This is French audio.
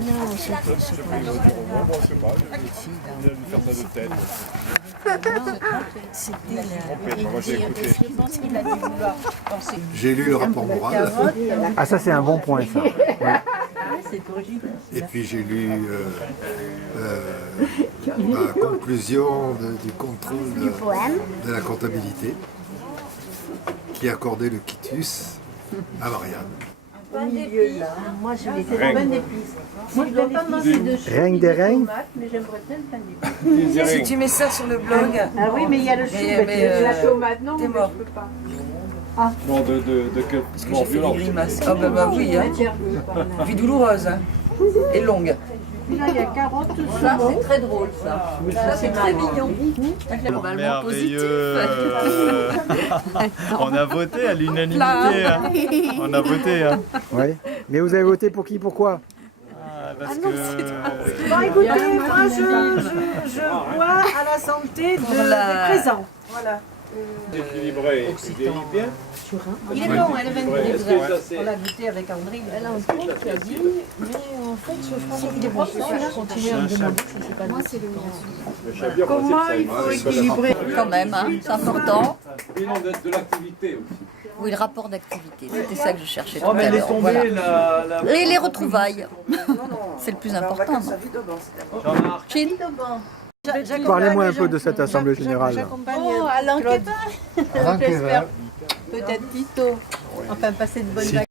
Non, c'est pas J'ai lu le rapport moral. Ah, ça c'est un bon point, ça. Ouais. Et puis j'ai lu la conclusion du contrôle de la comptabilité qui accordait le quitus à Marianne. au milieu là. Moi je l'ai fait. Pain d'épices. Moi je dois pas manger de chou, Règne des règnes. mais j'aimerais bien le pain d'épices. Si tu mets ça sur le blog, Ah oui, mais il y a le chou. la tomate, non, t'es mort. je peux pas. Non, de que Parce que j'ai fait des grimaces. Ah bah oui, hein. Vie douloureuse hein. Et longue. Là, il y a carottes, Ça, saumon. c'est très drôle, ça. Ça, c'est très mignon. Globalement positif. On a voté à l'unanimité. Hein. On a voté. Hein. Ouais. Mais vous avez voté pour qui? Pourquoi? Parce que Bon, écoutez, moi je bois à la santé des présents. Voilà. équilibré et bien. Il est bon, elle est Est-ce que ça, c'est- On l'a goûté avec André. Elle a un compte qui a dit, mais en fait, je pense qu'il est bon, je continue à me demander si c'est pas moi, c'est le mien. le chablis, en Comment principe, il ça faut émane. équilibrer? Quand même, hein, c'est important. Bilan de l'activité aussi. Oui, le rapport d'activité, c'était ça que je cherchais tout oh, mais à elle est l'heure. tombée Voilà. la... Et les retrouvailles, c'est le plus important. Jean-Marc. Chine. Parlez-moi un peu de cette assemblée générale. J'accompagne Alain Quétin. J'espère peut-être Tito. Enfin, passer de bonnes vacances.